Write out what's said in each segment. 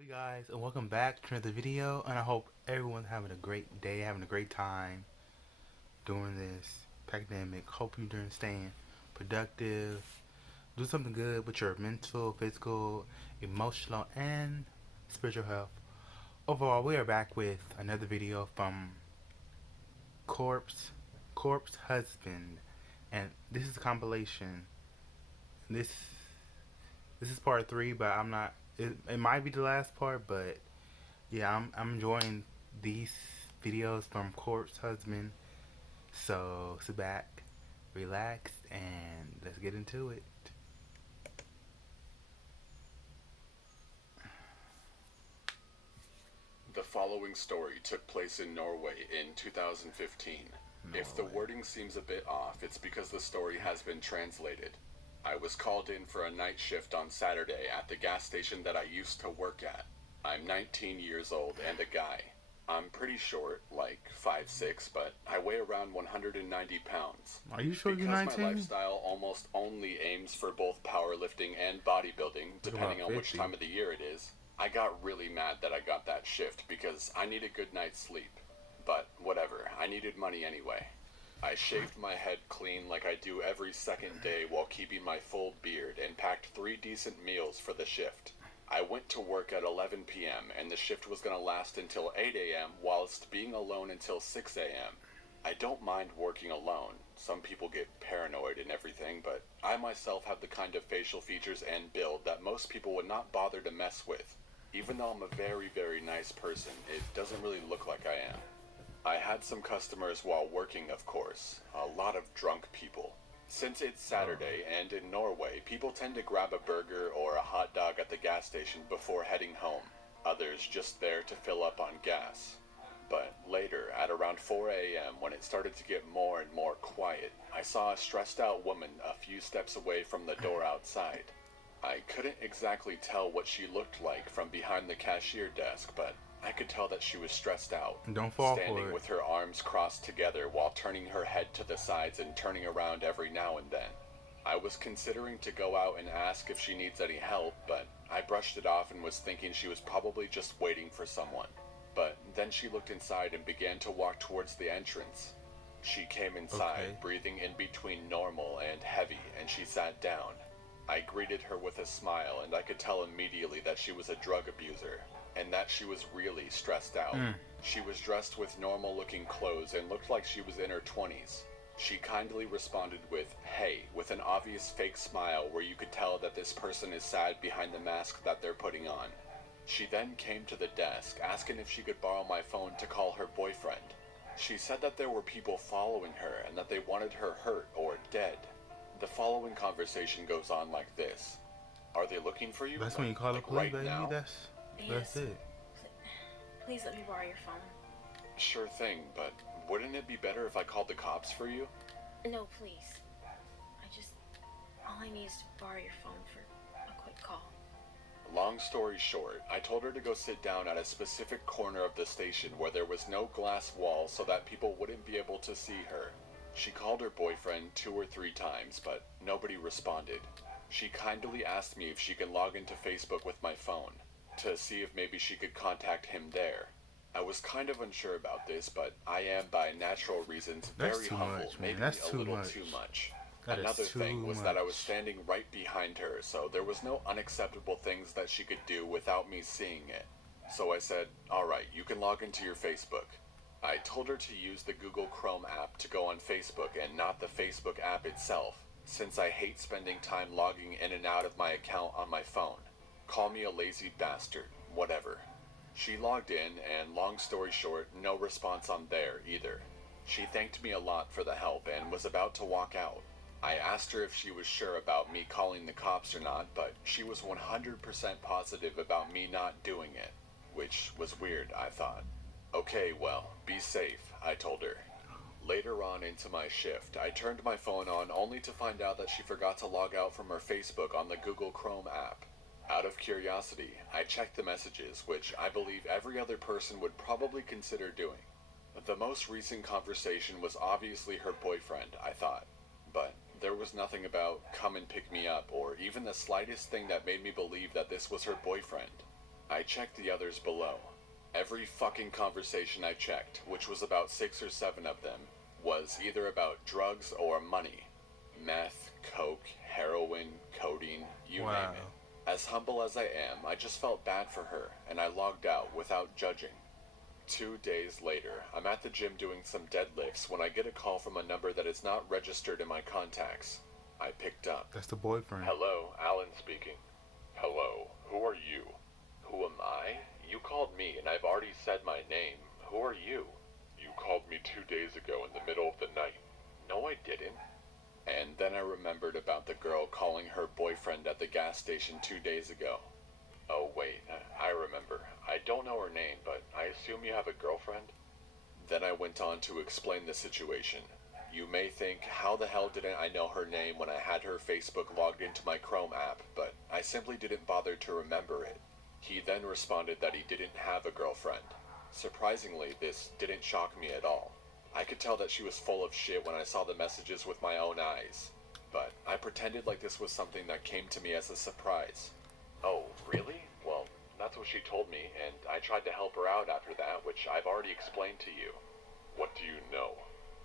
Up, you guys, and welcome back to another video. And I hope everyone's having a great day, having a great time during this pandemic. Hope you're doing staying productive, do something good with your mental, physical, emotional, and spiritual health. Overall, we are back with another video from Corpse Husband, and this is a compilation. This this is part three, but I'm not. It might be the last part, but yeah, I'm enjoying these videos from Corpse Husband. So sit back, relax, and let's get into it. The following story took place in Norway in 2015. If the Norway. wording seems a bit off, it's because the story has been translated. I was called in for a night shift on Saturday at the gas station that I used to work at. I'm 19 years old and a guy. I'm pretty short, like 5'6", but I weigh around 190 pounds. Are you sure you're Because 19? my lifestyle almost only aims for both powerlifting and bodybuilding, Look depending about on which 50. time of the year it is, I got really mad that I got that shift because I need a good night's sleep. But whatever, I needed money anyway. I shaved my head clean like I do every second day while keeping my full beard and packed 3 decent meals for the shift. I went to work at 11 p.m. and the shift was going to last until 8 a.m. whilst being alone until 6 a.m. I don't mind working alone. Some people get paranoid and everything, but I myself have the kind of facial features and build that most people would not bother to mess with. Even though I'm a very, very nice person, it doesn't really look like I am. I had some customers while working, of course. A lot of drunk people. Since it's Saturday, and in Norway, people tend to grab a burger or a hot dog at the gas station before heading home. Others just there to fill up on gas. But later, at around 4 a.m., when it started to get more and more quiet, I saw a stressed out woman a few steps away from the door outside. I couldn't exactly tell what she looked like from behind the cashier desk, but I could tell that she was stressed out, Don't fall for standing it. with her arms crossed together while turning her head to the sides and turning around every now and then. I was considering to go out and ask if she needs any help, but I brushed it off and was thinking she was probably just waiting for someone. But then she looked inside and began to walk towards the entrance. She came inside, Okay. breathing in between normal and heavy, and she sat down. I greeted her with a smile, and I could tell immediately that she was a drug abuser, and that she was really stressed out. She was dressed with normal-looking clothes and looked like she was in her 20s. She kindly responded with, "Hey," with an obvious fake smile where you could tell that this person is sad behind the mask that they're putting on. She then came to the desk, asking if she could borrow my phone to call her boyfriend. She said that there were people following her and that they wanted her hurt or dead. The following conversation goes on like this. "Are they looking for you? That's when you call the Like police, right baby. now?" That's Yes. it. Please let me borrow your phone. "Sure thing, but wouldn't it be better if I called the cops for you?" No, please. All I need is to borrow your phone for a quick call. Long story short, I told her to go sit down at a specific corner of the station where there was no glass wall so that people wouldn't be able to see her. She called her boyfriend 2 or 3 times, but nobody responded. She kindly asked me if she could log into Facebook with my phone, to see if maybe she could contact him there. I was kind of unsure about this, but I am by natural reasons That's very too humble, much, man. maybe That's a too little much. too much. That is Another too thing was that I was much. standing right behind her, so there was no unacceptable things that she could do without me seeing it. So I said, "Alright, you can log into your Facebook." I told her to use the Google Chrome app to go on Facebook and not the Facebook app itself, since I hate spending time logging in and out of my account on my phone. Call me a lazy bastard, whatever. She logged in, and long story short, no response on there either. She thanked me a lot for the help and was about to walk out. I asked her if she was sure about me calling the cops or not, but she was 100% positive about me not doing it, which was weird, I thought. "Okay, well, be safe," I told her. Later on into my shift, I turned my phone on only to find out that she forgot to log out from her Facebook on the Google Chrome app. Out of curiosity, I checked the messages, which I believe every other person would probably consider doing. The most recent conversation was obviously her boyfriend, I thought, but there was nothing about "come and pick me up" or even the slightest thing that made me believe that this was her boyfriend. I checked the others below. Every fucking conversation I checked, which was about 6 or 7 of them, was either about drugs or money. Meth, coke, heroin, codeine, you Wow. name it. As humble as I am, I just felt bad for her, and I logged out without judging. 2 days later, I'm at the gym doing some deadlifts when I get a call from a number that is not registered in my contacts. I picked up. That's the boyfriend. Hello, Alan speaking. Hello, who are you? Who am I? You called me and I've already said my name. Who are you? You called me 2 days ago in the middle of the night. No, I didn't. And then I remembered about the girl calling her boyfriend at the gas station 2 days ago. Oh wait, I remember. I don't know her name, but I assume you have a girlfriend? Then I went on to explain the situation. You may think, how the hell didn't I know her name when I had her Facebook logged into my Chrome app, but I simply didn't bother to remember it. He then responded that he didn't have a girlfriend. Surprisingly, this didn't shock me at all. I could tell that she was full of shit when I saw the messages with my own eyes. But I pretended like this was something that came to me as a surprise. Oh, really? Well, that's what she told me, and I tried to help her out after that, which I've already explained to you. What do you know?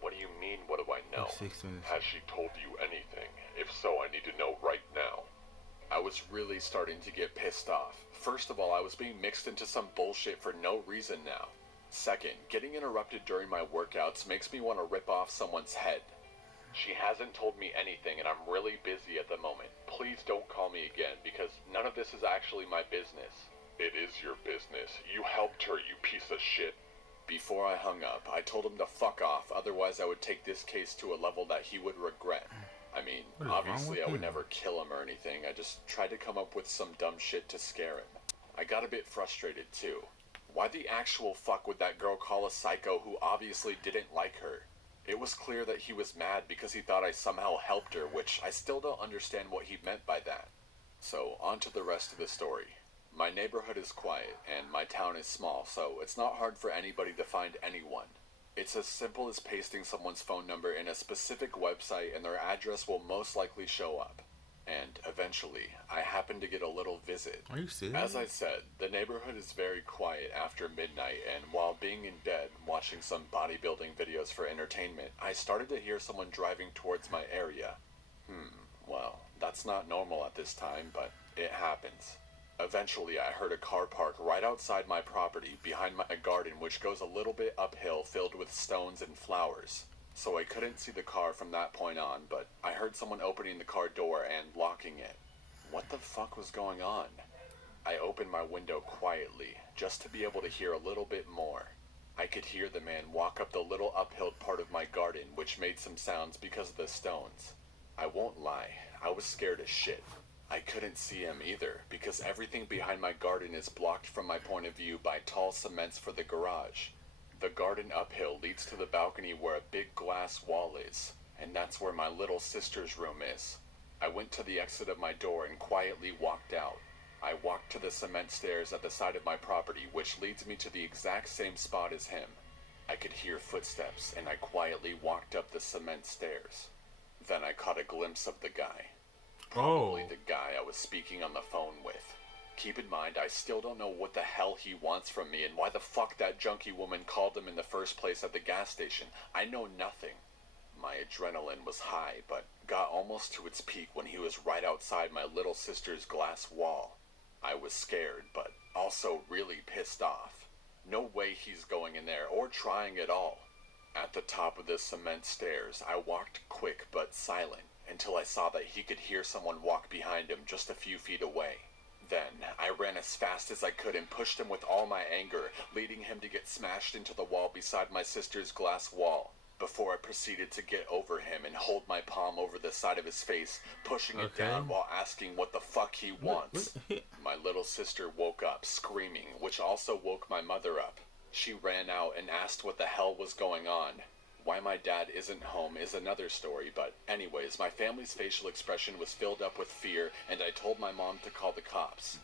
What do you mean, what do I know? 6 minutes. Has she told you anything? If so, I need to know right now. I was really starting to get pissed off. First of all, I was being mixed into some bullshit for no reason now. Second, getting interrupted during my workouts makes me want to rip off someone's head. She hasn't told me anything and I'm really busy at the moment. Please don't call me again because none of this is actually my business. It is your business. You helped her, you piece of shit. Before I hung up, I told him to fuck off, otherwise I would take this case to a level that he would regret. I mean, What is wrong obviously with I would him? never kill him or anything, I just tried to come up with some dumb shit to scare him. I got a bit frustrated too. Why the actual fuck would that girl call a psycho who obviously didn't like her? It was clear that he was mad because he thought I somehow helped her, which I still don't understand what he meant by that. So, on to the rest of the story. My neighborhood is quiet, and my town is small, so it's not hard for anybody to find anyone. It's as simple as pasting someone's phone number in a specific website and their address will most likely show up. And eventually, I happened to get a little visit. Are you serious? As I said, the neighborhood is very quiet after midnight, and while being in bed, watching some bodybuilding videos for entertainment, I started to hear someone driving towards my area. Well, that's not normal at this time, but it happens. Eventually, I heard a car park right outside my property, behind my garden, which goes a little bit uphill filled with stones and flowers. So I couldn't see the car from that point on, but I heard someone opening the car door and locking it. What the fuck was going on? I opened my window quietly, just to be able to hear a little bit more. I could hear the man walk up the little uphill part of my garden, which made some sounds because of the stones. I won't lie, I was scared as shit. I couldn't see him either, because everything behind my garden is blocked from my point of view by tall cements for the garage. The garden uphill leads to the balcony where a big glass wall is, and that's where my little sister's room is. I went to the exit of my door and quietly walked out. I walked to the cement stairs at the side of my property, which leads me to the exact same spot as him. I could hear footsteps, and I quietly walked up the cement stairs. Then I caught a glimpse of the guy. Probably Oh. the guy I was speaking on the phone with. Keep in mind, I still don't know what the hell he wants from me and why the fuck that junkie woman called him in the first place at the gas station. I know nothing. My adrenaline was high, but got almost to its peak when he was right outside my little sister's glass wall. I was scared, but also really pissed off. No way he's going in there, or trying at all. At the top of the cement stairs, I walked quick but silent, until I saw that he could hear someone walk behind him just a few feet away. Then, I ran as fast as I could and pushed him with all my anger, leading him to get smashed into the wall beside my sister's glass wall, before I proceeded to get over him and hold my palm over the side of his face, pushing it Okay. down while asking what the fuck he wants. My little sister woke up, screaming, which also woke my mother up. She ran out and asked what the hell was going on. Why my dad isn't home is another story, but anyways, my family's facial expression was filled up with fear, and I told my mom to call the cops.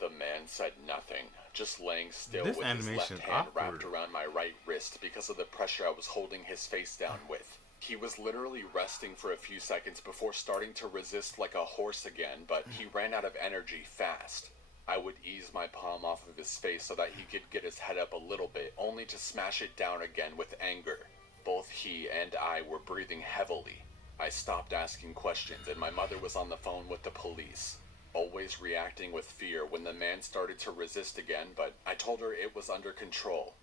The man said nothing, just laying still This with his left animation's hand wrapped awkward. around my right wrist because of the pressure I was holding his face down with. He was literally resting for a few seconds before starting to resist like a horse again, but he ran out of energy fast. I would ease my palm off of his face so that he could get his head up a little bit, only to smash it down again with anger. Both he and I were breathing heavily. I stopped asking questions, and my mother was on the phone with the police, always reacting with fear when the man started to resist again, but I told her it was under control.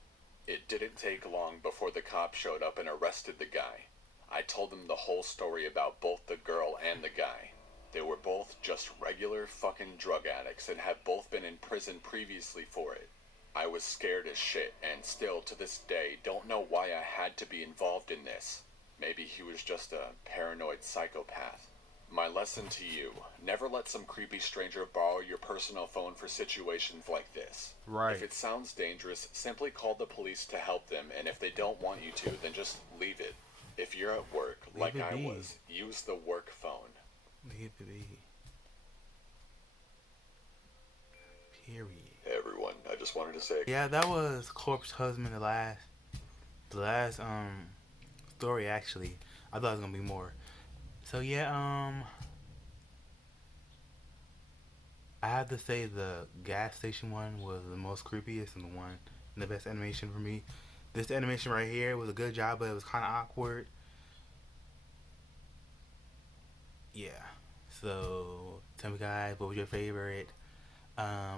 It didn't take long before the cops showed up and arrested the guy. I told them the whole story about both the girl and the guy. They were both just regular fucking drug addicts and had both been in prison previously for it. I was scared as shit and still to this day don't know why I had to be involved in this. Maybe he was just a paranoid psychopath. My lesson to you, never let some creepy stranger borrow your personal phone for situations like this. Right. If it sounds dangerous, simply call the police to help them, and if they don't want you to, then just leave it. If you're at work, Leave like it I be. was, use the work phone. Leave it be. Period. Hey everyone, I just wanted to say. Yeah, that was Corpse Husband. The last story actually. I thought it was gonna be more. So yeah, I have to say the gas station one was the most creepiest and the best animation for me. This animation right here was a good job, but it was kind of awkward. Yeah. So tell me guys, what was your favorite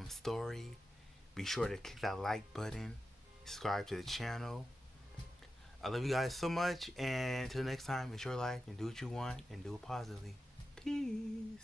story? Be sure to click that like button, subscribe to the channel. I love you guys so much, and until next time, enjoy life and do what you want and do it positively. Peace.